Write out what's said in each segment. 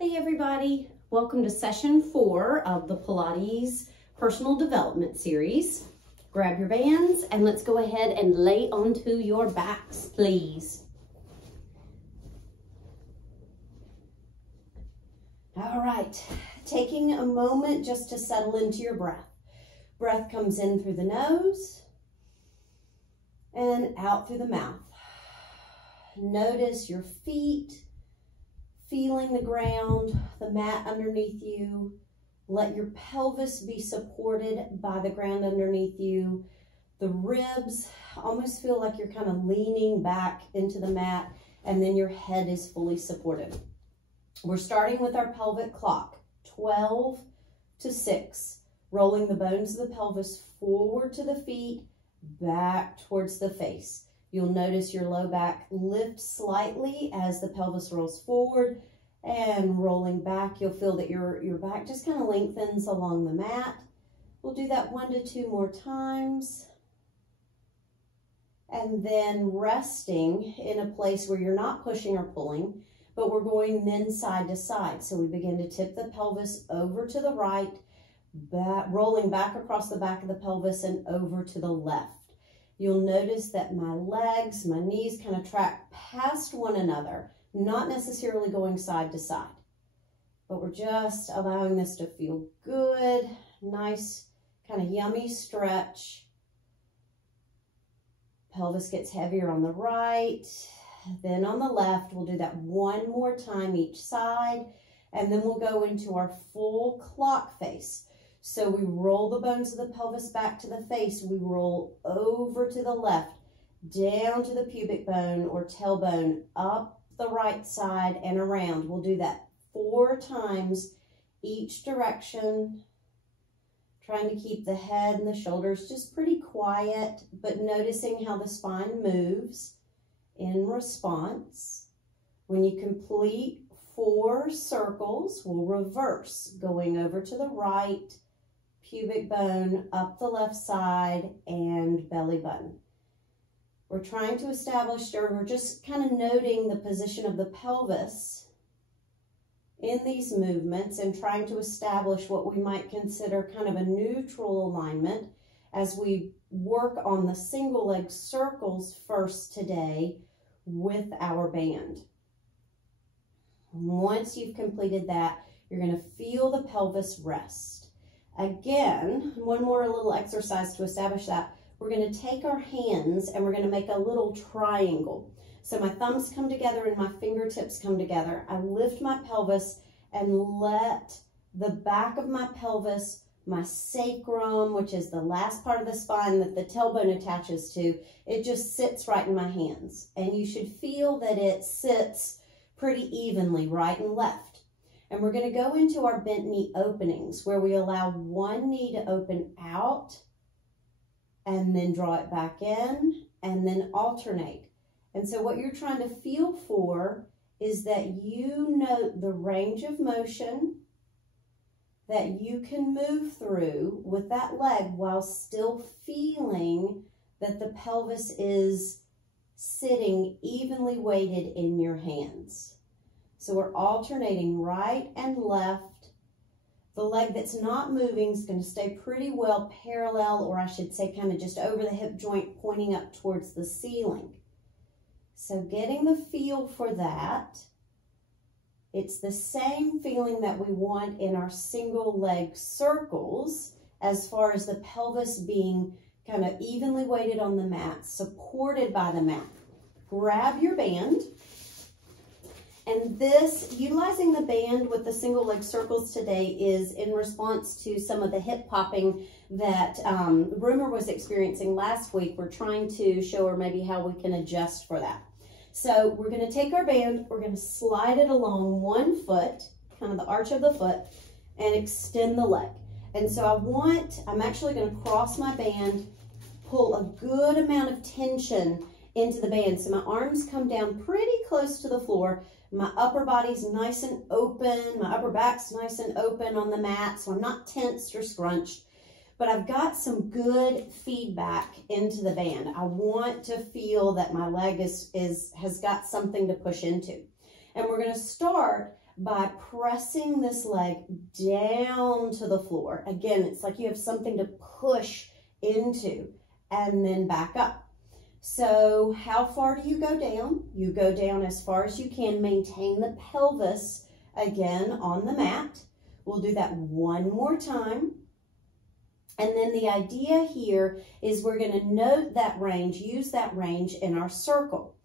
Hey everybody, welcome to session 4 of the Pilates Personal Development Series. Grab your bands and let's go ahead and lay onto your backs, please. All right, taking a moment just to settle into your breath. Breath comes in through the nose and out through the mouth. Notice your feet, feeling the ground, the mat underneath you. Let your pelvis be supported by the ground underneath you. The ribs almost feel like you're kind of leaning back into the mat, and then your head is fully supported. We're starting with our pelvic clock, 12 to 6, rolling the bones of the pelvis forward to the feet, back towards the face. You'll notice your low back lifts slightly as the pelvis rolls forward, and rolling back, you'll feel that your back just kind of lengthens along the mat. We'll do that 1 to 2 more times. And then resting in a place where you're not pushing or pulling, but we're going then side to side. So we begin to tip the pelvis over to the right, rolling back across the back of the pelvis and over to the left. You'll notice that my legs, my knees kind of track past one another, not necessarily going side to side, but we're just allowing this to feel good, nice, kind of yummy stretch. Pelvis gets heavier on the right, then on the left. We'll do that 1 more time each side, and then we'll go into our full clock face. So we roll the bones of the pelvis back to the face. We roll over to the left, down to the pubic bone or tailbone, up the right side and around. We'll do that 4 times each direction, trying to keep the head and the shoulders just pretty quiet, but noticing how the spine moves in response. When you complete 4 circles, we'll reverse, going over to the right, pubic bone, up the left side, and belly button. We're trying to establish, or we're just kind of noting the position of the pelvis in these movements and trying to establish what we might consider kind of a neutral alignment as we work on the single leg circles first today with our band. Once you've completed that, you're going to feel the pelvis rest. Again, one more little exercise to establish that. We're going to take our hands and we're going to make a little triangle. So my thumbs come together and my fingertips come together. I lift my pelvis and let the back of my pelvis, my sacrum, which is the last part of the spine that the tailbone attaches to, it just sits right in my hands. And you should feel that it sits pretty evenly right and left. And we're going to go into our bent knee openings where we allow one knee to open out and then draw it back in and then alternate. And so what you're trying to feel for is that you note the range of motion that you can move through with that leg while still feeling that the pelvis is sitting evenly weighted in your hands. So we're alternating right and left. The leg that's not moving is going to stay pretty well parallel, or I should say kind of just over the hip joint, pointing up towards the ceiling. So getting the feel for that. It's the same feeling that we want in our single leg circles as far as the pelvis being kind of evenly weighted on the mat, supported by the mat. Grab your band. And this, utilizing the band with the single leg circles today is in response to some of the hip popping that Rumor was experiencing last week. We're trying to show her maybe how we can adjust for that. So we're going to take our band, we're going to slide it along one foot, kind of the arch of the foot, and extend the leg. And so I'm actually going to cross my band, pull a good amount of tension into the band. So my arms come down pretty close to the floor. My upper body's nice and open. My upper back's nice and open on the mat, so I'm not tensed or scrunched. But I've got some good feedback into the band. I want to feel that my leg has got something to push into. And we're going to start by pressing this leg down to the floor. Again, it's like you have something to push into and then back up. So how far do you go down? You go down as far as you can. Maintain the pelvis again on the mat. We'll do that one more time. And then the idea here is we're going to note that range, use that range in our circle.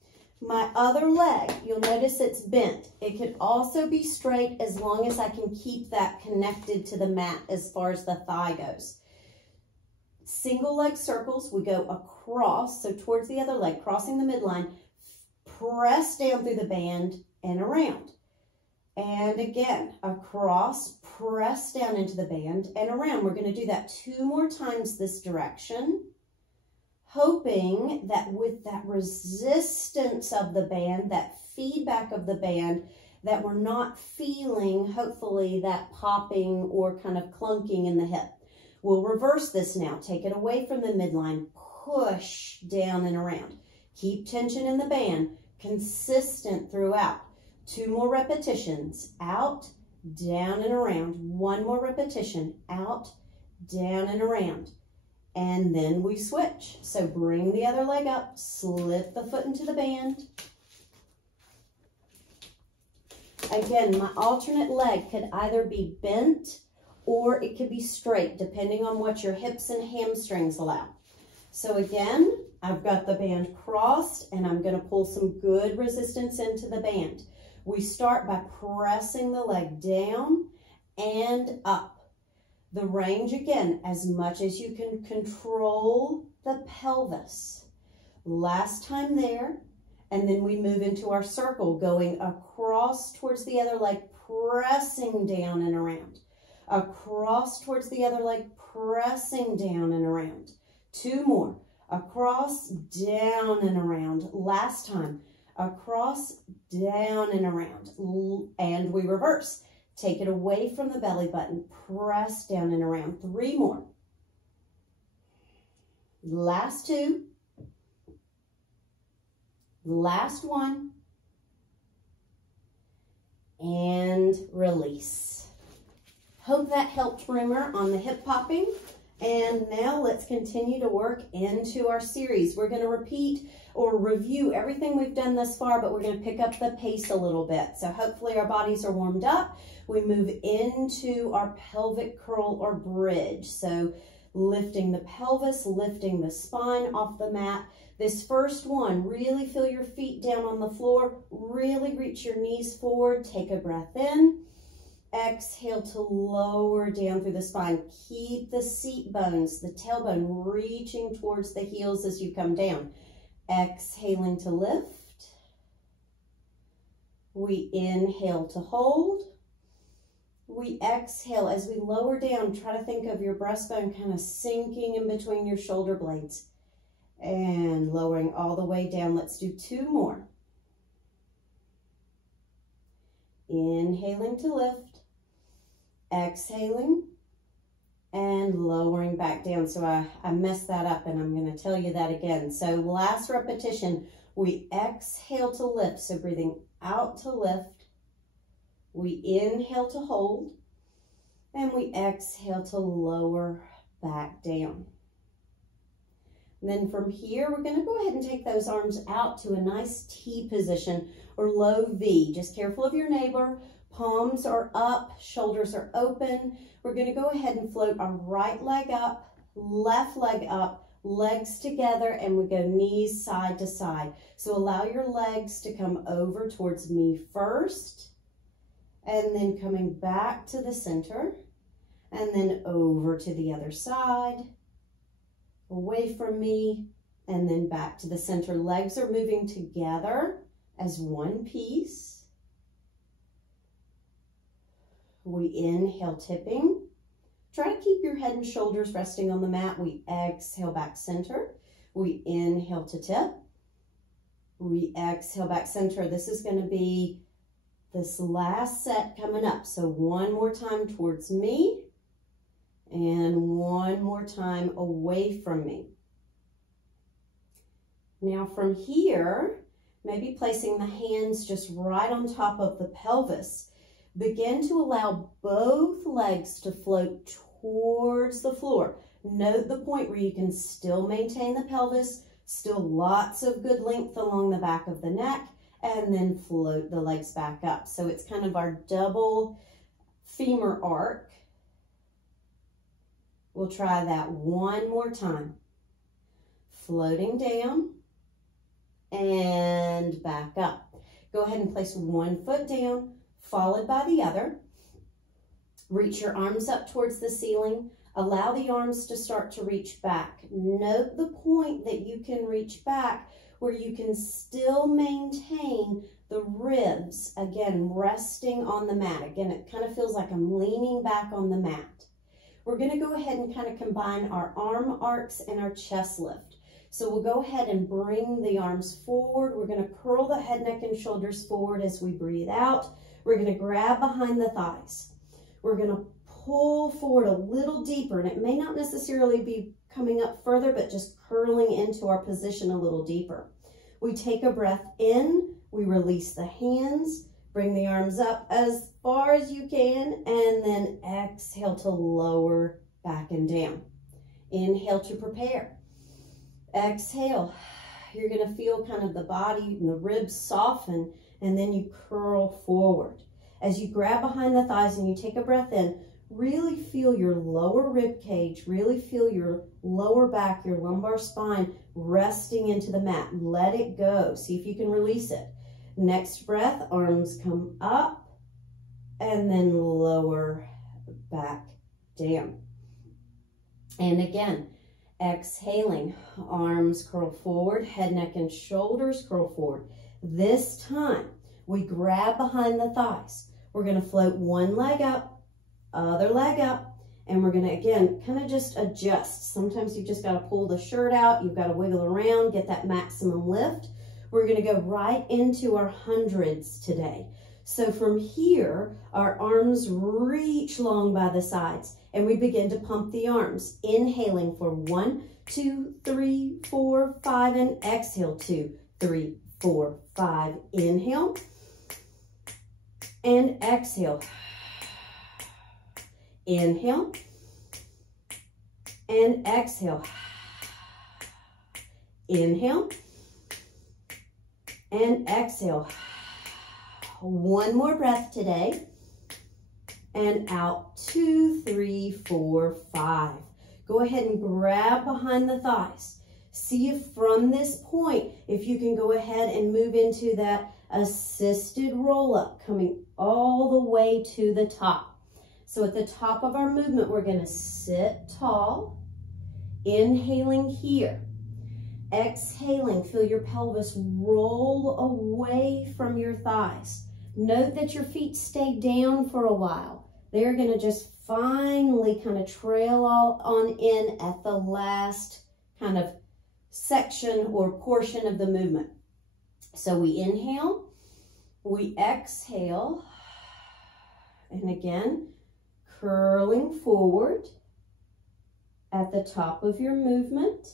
My other leg, you'll notice it's bent. It could also be straight as long as I can keep that connected to the mat as far as the thigh goes. Single leg circles, we go across, so towards the other leg, crossing the midline, press down through the band and around. And again, across, press down into the band and around. We're going to do that 2 more times this direction, hoping that with that resistance of the band, that feedback of the band, that we're not feeling, hopefully, that popping or kind of clunking in the hip. We'll reverse this now. Take it away from the midline. Push down and around. Keep tension in the band. Consistent throughout. 2 more repetitions. Out, down, and around. 1 more repetition. Out, down, and around. And then we switch. So bring the other leg up. Slip the foot into the band. Again, my alternate leg could either be bent or it could be straight, depending on what your hips and hamstrings allow. So again, I've got the band crossed, and I'm going to pull some good resistance into the band. We start by pressing the leg down and up. The range, again, as much as you can control the pelvis. Last time there, and then we move into our circle, going across towards the other leg, pressing down and around. Across towards the other leg, pressing down and around. 2 more. Across, down and around. Last time. Across, down and around. And we reverse. Take it away from the belly button. Press down and around. 3 more. Last 2. Last 1. And release. Hope that helped, Rumor, on the hip popping. And now let's continue to work into our series. We're going to repeat or review everything we've done thus far, but we're going to pick up the pace a little bit. So hopefully our bodies are warmed up. We move into our pelvic curl or bridge. So lifting the pelvis, lifting the spine off the mat. This first one, really feel your feet down on the floor. Really reach your knees forward. Take a breath in. Exhale to lower down through the spine. Keep the seat bones, the tailbone reaching towards the heels as you come down. Exhaling to lift. We inhale to hold. We exhale as we lower down. Try to think of your breastbone kind of sinking in between your shoulder blades. And lowering all the way down. Let's do 2 more. Inhaling to lift. Exhaling and lowering back down. So I messed that up, and I'm going to tell you that again. So last repetition, we exhale to lift. So breathing out to lift. We inhale to hold, and we exhale to lower back down. And then from here, we're going to go ahead and take those arms out to a nice T position or low V. Just careful of your neighbor. Palms are up, shoulders are open. We're going to go ahead and float our right leg up, left leg up, legs together, and we go knees side to side. So allow your legs to come over towards me first, and then coming back to the center, and then over to the other side, away from me, and then back to the center. Legs are moving together as one piece. We inhale, tipping. Try to keep your head and shoulders resting on the mat. We exhale back center. We inhale to tip. We exhale back center. This is going to be this last set coming up. So 1 more time towards me and 1 more time away from me. Now from here, maybe placing the hands just right on top of the pelvis. Begin to allow both legs to float towards the floor. Note the point where you can still maintain the pelvis, still lots of good length along the back of the neck, and then float the legs back up. So it's kind of our double femur arc. We'll try that one more time. Floating down and back up. Go ahead and place one foot down, followed by the other. Reach your arms up towards the ceiling. Allow the arms to start to reach back. Note the point that you can reach back where you can still maintain the ribs, again, resting on the mat. Again, it kind of feels like I'm leaning back on the mat. We're going to go ahead and kind of combine our arm arcs and our chest lift. So we'll go ahead and bring the arms forward. We're going to curl the head, neck, and shoulders forward as we breathe out. We're going to grab behind the thighs. We're going to pull forward a little deeper, and it may not necessarily be coming up further, but just curling into our position a little deeper. We take a breath in, we release the hands, bring the arms up as far as you can, and then exhale to lower back and down. Inhale to prepare. Exhale. You're going to feel kind of the body and the ribs soften, and then you curl forward. As you grab behind the thighs and you take a breath in, really feel your lower rib cage, really feel your lower back, your lumbar spine resting into the mat. Let it go. See if you can release it. Next breath, arms come up and then lower back down. And again, exhaling, arms curl forward, head, neck, and shoulders curl forward. This time, we grab behind the thighs. We're going to float one leg up, other leg up, and we're going to, again, kind of just adjust. Sometimes you've just got to pull the shirt out. You've got to wiggle around, get that maximum lift. We're going to go right into our hundreds today. So from here, our arms reach long by the sides, and we begin to pump the arms. Inhaling for 1, 2, 3, 4, 5, and exhale 2, 3, 4, 5. Inhale and exhale. Inhale and exhale. Inhale and exhale. One more breath today. And out, 2, 3, 4, 5. Go ahead and grab behind the thighs. See if from this point, if you can go ahead and move into that assisted roll-up, coming all the way to the top. So at the top of our movement, we're going to sit tall, inhaling here. Exhaling, feel your pelvis roll away from your thighs. Note that your feet stay down for a while. They're going to just finally kind of trail on in at the last kind of section or portion of the movement. So we inhale, we exhale, and again, curling forward at the top of your movement.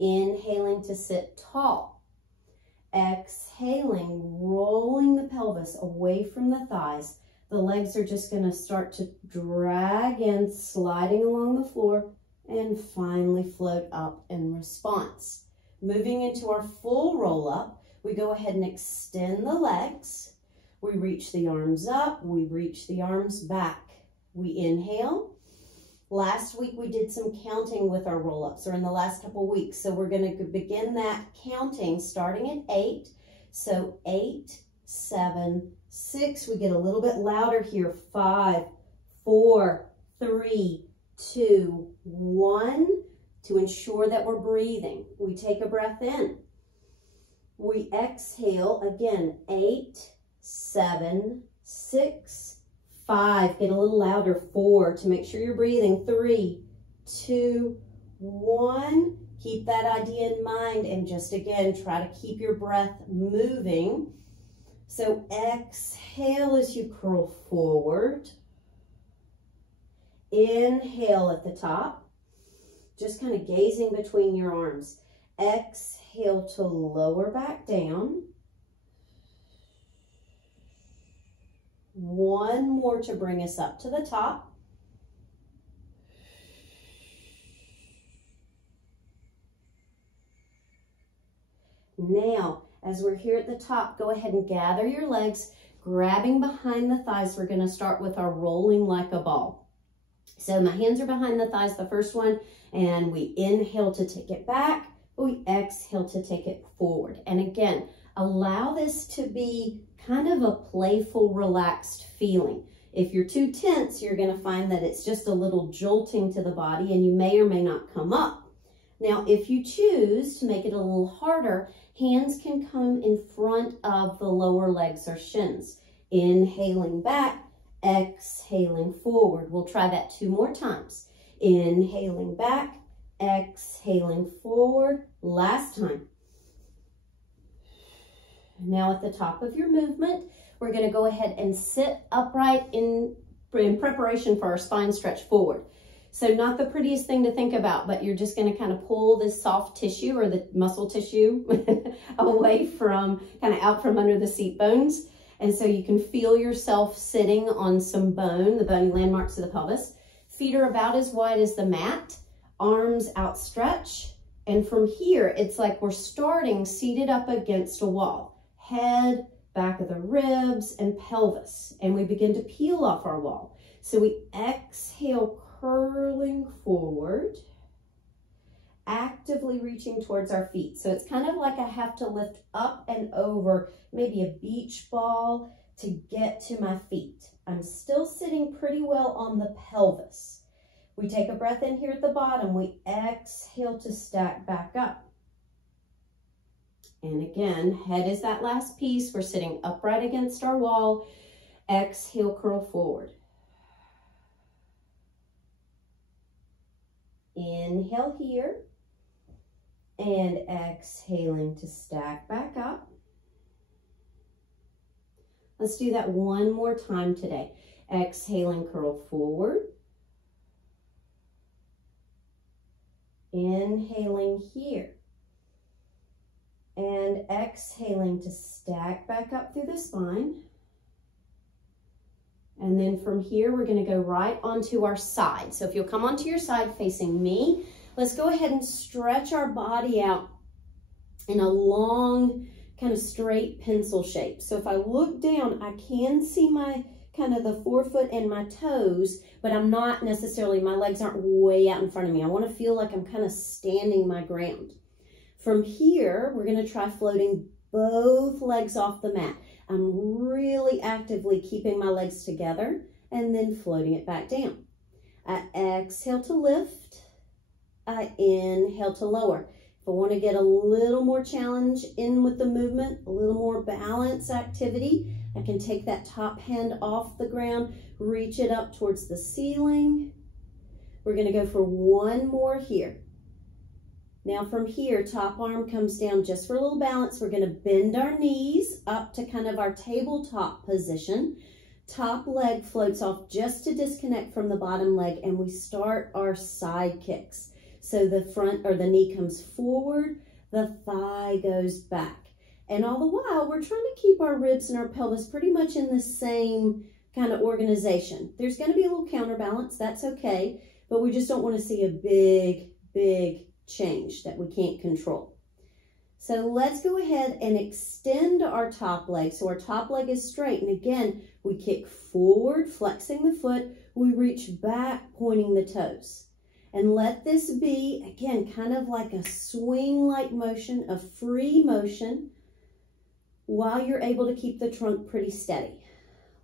Inhaling to sit tall. Exhaling, rolling the pelvis away from the thighs. The legs are just going to start to drag in, sliding along the floor, and finally float up in response. Moving into our full roll-up, we go ahead and extend the legs. We reach the arms up, we reach the arms back. We inhale. Last week we did some counting with our roll-ups, or in the last couple weeks. So we're going to begin that counting starting at 8. So 8, 7, 6. We get a little bit louder here. 5, 4, 3, 2, 1. To ensure that we're breathing, we take a breath in. We exhale again. 8, 7, 6, 5, get a little louder. 4, to make sure you're breathing. 3, 2, 1. Keep that idea in mind, and just again, try to keep your breath moving. So exhale as you curl forward. Inhale at the top, just kind of gazing between your arms. Exhale to lower back down. One more to bring us up to the top. Now, as we're here at the top, go ahead and gather your legs, grabbing behind the thighs. We're going to start with our rolling like a ball. So my hands are behind the thighs, the first one, and we inhale to take it back, we exhale to take it forward. And again, allow this to be kind of a playful, relaxed feeling. If you're too tense, you're going to find that it's just a little jolting to the body and you may or may not come up. Now, if you choose to make it a little harder, hands can come in front of the lower legs or shins. Inhaling back, exhaling forward. We'll try that 2 more times. Inhaling back, exhaling forward. Last time. Now at the top of your movement, we're going to go ahead and sit upright in preparation for our spine stretch forward. So not the prettiest thing to think about, but you're just going to kind of pull this soft tissue or the muscle tissue away from, kind of out from under the seat bones. And so you can feel yourself sitting on some bone, the bony landmarks of the pelvis. Feet are about as wide as the mat, arms outstretched. And from here, it's like we're starting seated up against a wall. Head, back of the ribs, and pelvis. And we begin to peel off our wall. So we exhale, curling forward, actively reaching towards our feet. So it's kind of like I have to lift up and over, maybe a beach ball, to get to my feet. I'm still sitting pretty well on the pelvis. We take a breath in here at the bottom. We exhale to stack back up. And again, head is that last piece. We're sitting upright against our wall. Exhale, curl forward. Inhale here. And exhaling to stack back up. Let's do that one more time today. Exhaling, curl forward. Inhaling here. And exhaling to stack back up through the spine. And then from here, we're going to go right onto our side. So if you'll come onto your side facing me, let's go ahead and stretch our body out in a long, kind of straight pencil shape. So if I look down, I can see my kind of the forefoot and my toes, but I'm not necessarily, my legs aren't way out in front of me. I want to feel like I'm kind of standing my ground. From here, we're going to try floating both legs off the mat. I'm really actively keeping my legs together and then floating it back down. I exhale to lift. I inhale to lower. If I want to get a little more challenge in with the movement, a little more balance activity, I can take that top hand off the ground, reach it up towards the ceiling. We're going to go for one more here. Now from here, top arm comes down just for a little balance. We're going to bend our knees up to kind of our tabletop position. Top leg floats off just to disconnect from the bottom leg, and we start our side kicks. So the front or the knee comes forward, the thigh goes back. And all the while, we're trying to keep our ribs and our pelvis pretty much in the same kind of organization. There's going to be a little counterbalance, that's okay, but we just don't want to see a big change that we can't control. So let's go ahead and extend our top leg. So our top leg is straight. And again, we kick forward, flexing the foot. We reach back, pointing the toes. And let this be, again, kind of like a swing-like motion, a free motion, while you're able to keep the trunk pretty steady.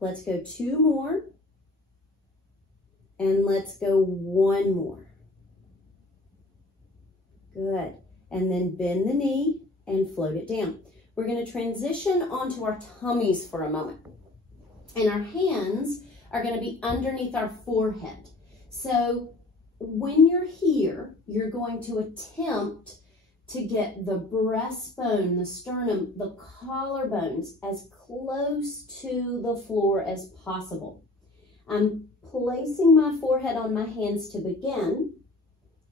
Let's go 2 more. And let's go 1 more. Good. And then bend the knee and float it down. We're going to transition onto our tummies for a moment. And our hands are going to be underneath our forehead. So when you're here, you're going to attempt to get the breastbone, the sternum, the collarbones as close to the floor as possible. I'm placing my forehead on my hands to begin.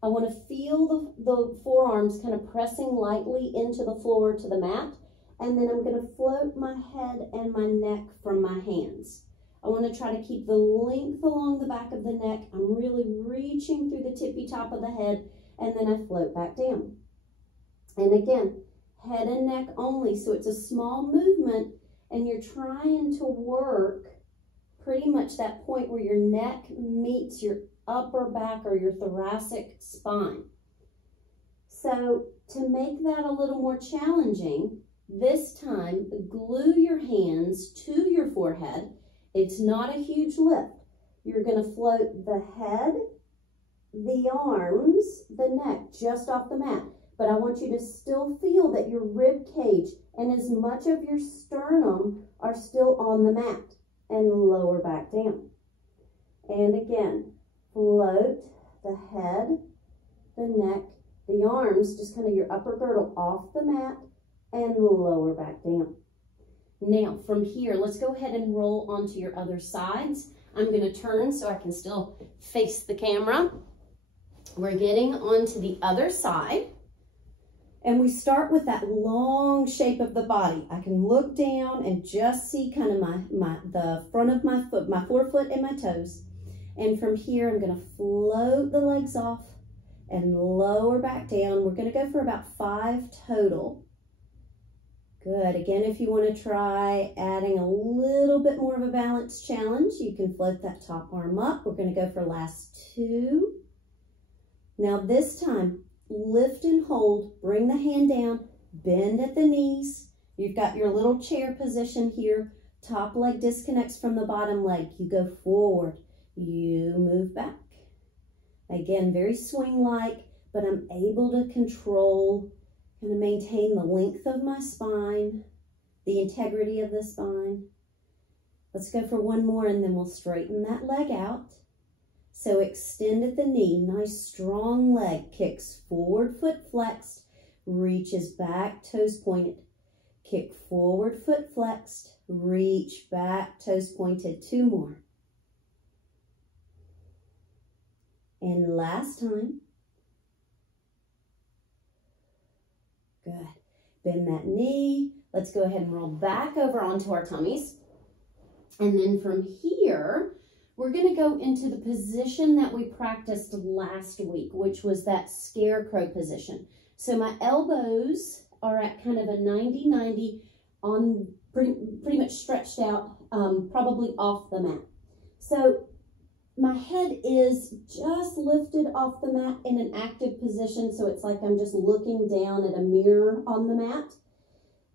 I want to feel the forearms kind of pressing lightly into the floor, to the mat, and then I'm going to float my head and my neck from my hands. I want to try to keep the length along the back of the neck. I'm really reaching through the tippy top of the head, and then I float back down. And again, head and neck only, so it's a small movement, and you're trying to work pretty much that point where your neck meets your upper back or your thoracic spine. So to make that a little more challenging, this time glue your hands to your forehead. It's not a huge lift. You're going to float the head, the arms, the neck just off the mat. But I want you to still feel that your rib cage and as much of your sternum are still on the mat, and lower back down. And again, float the head, the neck, the arms, just kind of your upper girdle off the mat, and lower back down. Now from here, let's go ahead and roll onto your other sides. I'm going to turn so I can still face the camera. We're getting onto the other side. And we start with that long shape of the body. I can look down and just see kind of the front of my foot, my forefoot and my toes. And from here, I'm going to float the legs off and lower back down. We're going to go for about 5 total. Good. Again, if you want to try adding a little bit more of a balance challenge, you can float that top arm up. We're going to go for last 2. Now this time, lift and hold, bring the hand down, bend at the knees. You've got your little chair position here. Top leg disconnects from the bottom leg. You go forward, you move back. Again, very swing-like, but I'm able to control, kind of maintain the length of my spine, the integrity of the spine. Let's go for one more and then we'll straighten that leg out. So extend at the knee, nice strong leg, kicks forward, foot flexed, reaches back, toes pointed. Kick forward, foot flexed, reach back, toes pointed. 2 more. And last time. Good. Bend that knee. Let's go ahead and roll back over onto our tummies. And then from here, we're going to go into the position that we practiced last week, which was that scarecrow position. So my elbows are at kind of a 90-90 on pretty much stretched out, probably off the mat. So my head is just lifted off the mat in an active position. So it's like I'm just looking down at a mirror on the mat.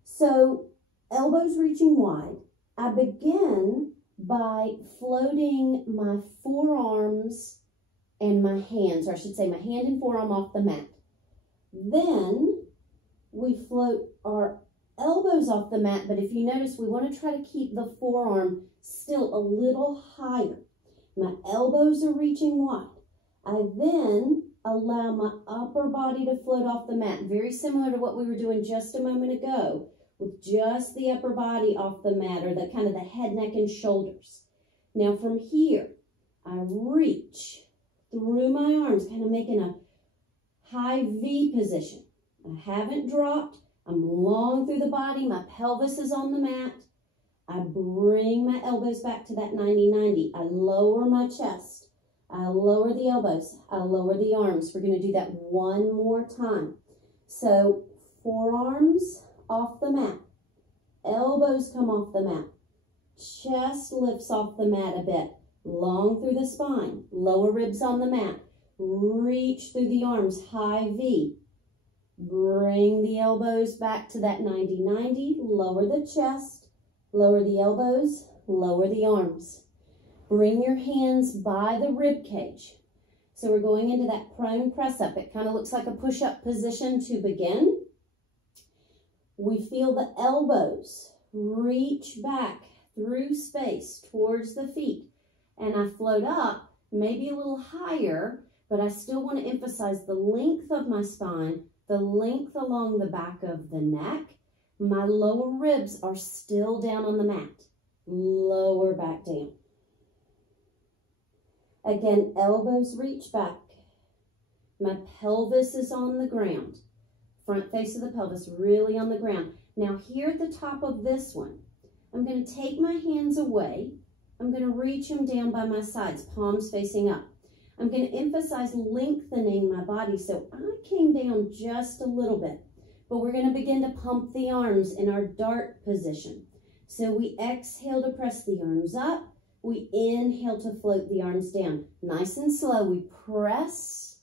So elbows reaching wide. I begin by floating my forearms and my hands, or I should say my hand and forearm off the mat. Then we float our elbows off the mat, but if you notice, we want to try to keep the forearm still a little higher. My elbows are reaching wide. I then allow my upper body to float off the mat, very similar to what we were doing just a moment ago, with just the upper body off the mat, or the kind of the head, neck, and shoulders. Now from here, I reach through my arms, kind of making a high V position. I haven't dropped. I'm long through the body. My pelvis is on the mat. I bring my elbows back to that 90-90. I lower my chest. I lower the elbows. I lower the arms. We're going to do that one more time. So forearms off the mat. Elbows come off the mat. Chest lifts off the mat a bit. Long through the spine. Lower ribs on the mat. Reach through the arms. High V. Bring the elbows back to that 90-90. Lower the chest. Lower the elbows. Lower the arms. Bring your hands by the rib cage. So we're going into that prone press up. It kind of looks like a push-up position to begin. We feel the elbows reach back through space towards the feet. And I float up, maybe a little higher, but I still want to emphasize the length of my spine, the length along the back of the neck. My lower ribs are still down on the mat. Lower back down. Again, elbows reach back. My pelvis is on the ground. Front face of the pelvis really on the ground. Now here at the top of this one, I'm going to take my hands away I'm going to reach them down by my sides, palms facing up. I'm going to emphasize lengthening my body, so I came down just a little bit. But we're going to begin to pump the arms in our dart position. So we exhale to press the arms up. We inhale to float the arms down. Nice and slow, we press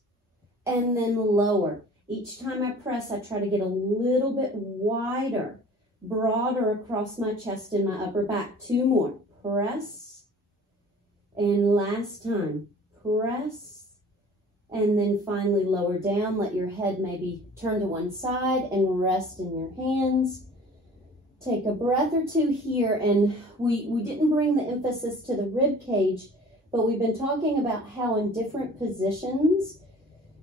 and then lower. Each time I press, I try to get a little bit wider, broader across my chest and my upper back. 2 more. Press. And last time. Press. And then finally lower down. Let your head maybe turn to one side and rest in your hands. Take a breath or two here, and we didn't bring the emphasis to the rib cage, but we've been talking about how in different positions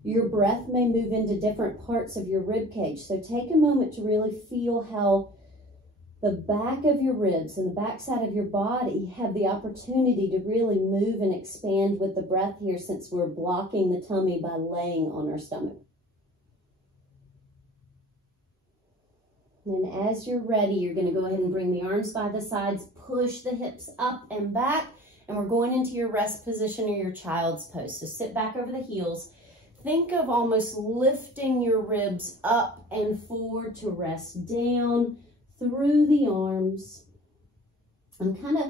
your breath may move into different parts of your rib cage. So take a moment to really feel how the back of your ribs and the back side of your body have the opportunity to really move and expand with the breath here, since we're blocking the tummy by laying on our stomach. And as you're ready, you're going to go ahead and bring the arms by the sides, push the hips up and back, and we're going into your rest position or your child's pose. So sit back over the heels. Think of almost lifting your ribs up and forward to rest down through the arms. I'm kind of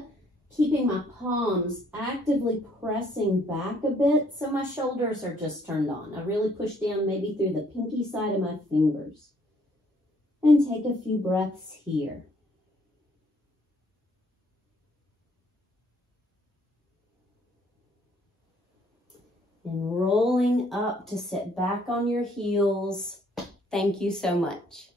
keeping my palms actively pressing back a bit so my shoulders are just turned on. I really push down maybe through the pinky side of my fingers. And take a few breaths here. And rolling up to sit back on your heels. Thank you so much.